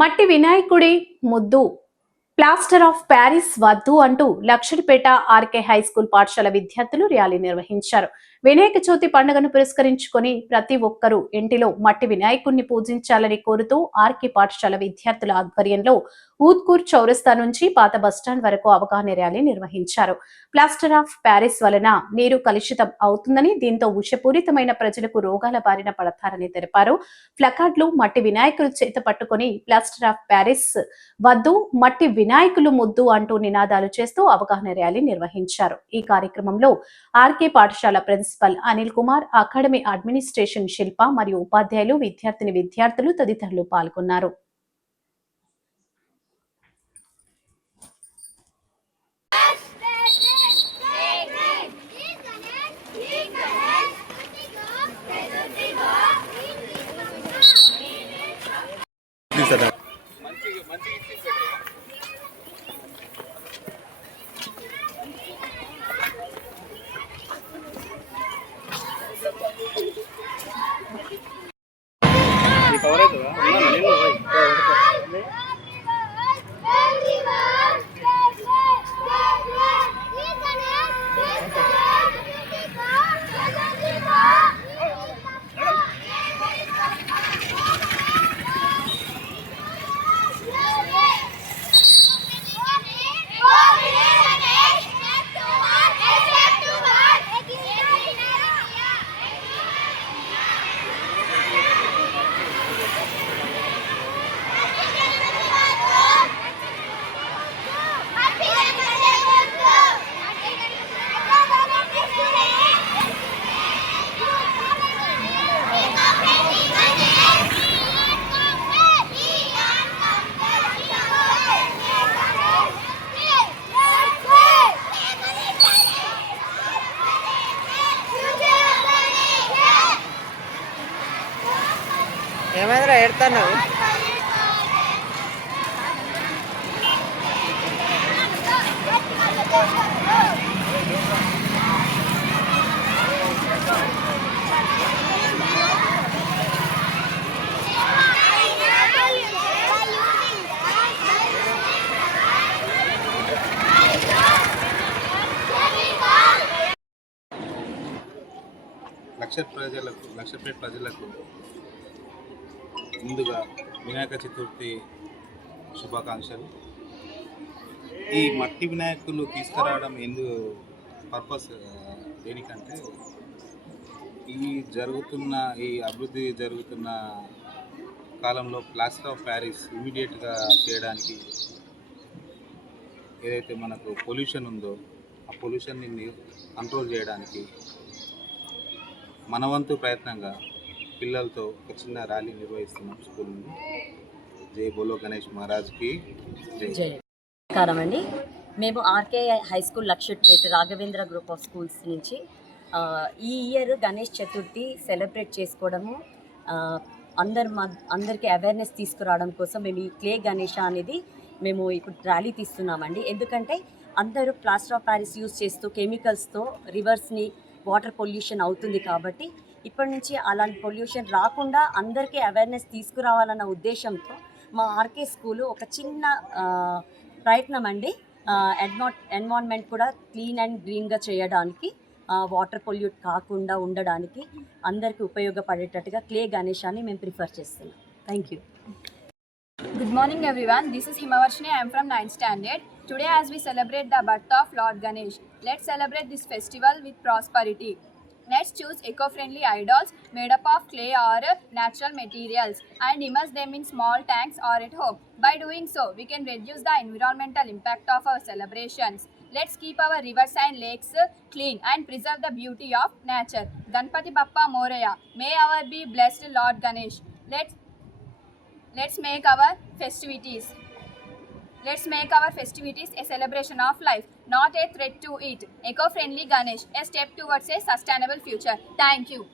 మట్టి వినాయకుడి ముద్దు. ప్లాస్టర్ ఆఫ్ ప్యారిస్ వద్దు అంటూ లక్షడిపేట ఆర్కే హై స్కూల్ పాఠశాల విద్యార్థులు ర్యాలీ నిర్వహించారు. వినాయక చవితి పండుగను పురస్కరించుకొని ప్రతి ఒక్కరూ ఇంటిలో మట్టి వినాయకుడిని పూజించాలని కోరుతూ ఆర్కే పాఠశాల విద్యార్థుల ఆధ్వర్యంలో ఊత్కూర్ చౌరస్తా నుంచి పాత బస్టాండ్ వరకు అవగాహన ర్యాలీ నిర్వహించారు. ప్లాస్టర్ ఆఫ్ ప్యారిస్ వలన నీరు కలుషితం అవుతుందని దీంతో విషపూరితమైన ప్రజలకు రోగాల బారిన పడతారని తెలిపారు. ప్లకార్డులు మట్టి వినాయకులు చేత పట్టుకొని ప్లాస్టర్ ఆఫ్ ప్యారిస్ వద్దు మట్టి వినాయకులు ముద్దు అంటూ నినాదాలు చేస్తూ అవగాహన ర్యాలీ నిర్వహించారు. ఈ కార్యక్రమంలో ఆర్కే పాఠశాల principal Anil Kumar academy administration Shilpa మరియు ఉపాధ్యాయులు విద్యార్థిని విద్యార్థులు తదితరులు పాల్గొన్నారు. ಮಂತ್ರಿ ಇತ್ತೀಚೆಗೆ ఏమైందిరా ఎడతాను లక్ష ప్రజలకు లక్షపేట ప్రజలకు ముందుగా వినాయక చతుర్థి శుభాకాంక్షలు. ఈ మట్టి వినాయకులు తీసుకురావడం ఎందు పర్పస్ దేనికంటే ఈ జరుగుతున్న ఈ అభివృద్ధి జరుగుతున్న కాలంలో ప్లాస్టర్ ఆఫ్ ప్యారిస్ ఇమీడియట్గా చేయడానికి ఏదైతే మనకు పొల్యూషన్ ఉందో ఆ పొల్యూషన్ని కంట్రోల్ చేయడానికి మనవంతు ప్రయత్నంగా పిల్లలతో ఒక చిన్న ర్యాలీ నిర్వహిస్తున్నాం స్కూల్ నుండి. జై బోలో గణేష్ మహారాజ్కి జై. నమస్కారం అండి. మేము RK high school Luxettipet Raghavendra group of schools నుంచి ఈ ఇయర్ గణేష్ చతుర్థి సెలబ్రేట్ చేసుకోవడము అందరి అందరు మా అందరికీ అవేర్నెస్ తీసుకురావడం కోసం మేము ఈ క్లే గణేష అనేది మేము ఇప్పుడు ర్యాలీ తీస్తున్నామండి. ఎందుకంటే అందరూ ప్లాస్టర్ ఆఫ్ ప్యారిస్ యూజ్ చేస్తూ కెమికల్స్తో రివర్స్ని వాటర్ పొల్యూషన్ అవుతుంది కాబట్టి ఇప్పటి నుంచి అలాంటి పొల్యూషన్ రాకుండా అందరికీ అవేర్నెస్ తీసుకురావాలన్న ఉద్దేశంతో మా ఆర్కే స్కూలు ఒక చిన్న ప్రయత్నం అండి. ఎన్వా ఎన్వాన్మెంట్ కూడా క్లీన్ అండ్ గ్రీన్గా చేయడానికి వాటర్ పొల్యూట్ కాకుండా ఉండడానికి అందరికీ ఉపయోగపడేటట్టుగా క్లే గణేశాన్ని మేము ప్రిఫర్ చేస్తున్నాం. Thank you good morning everyone this is Himavarshini I'm from ninth standard today as we celebrate the birth of lord Ganesh let celebrate this festival with prosperity Let's choose eco-friendly idols made up of clay or natural materials and immerse them in small tanks or at home. By doing so, we can reduce the environmental impact of our celebrations. Let's keep our rivers and lakes clean and preserve the beauty of nature. Ganpati Bappa Moreya. May our be blessed Lord Ganesh. Let's Let's make our festivities. Let's make our festivities a celebration of life, not a threat to it. Eco-friendly Ganesh, a step towards a sustainable future. Thank you.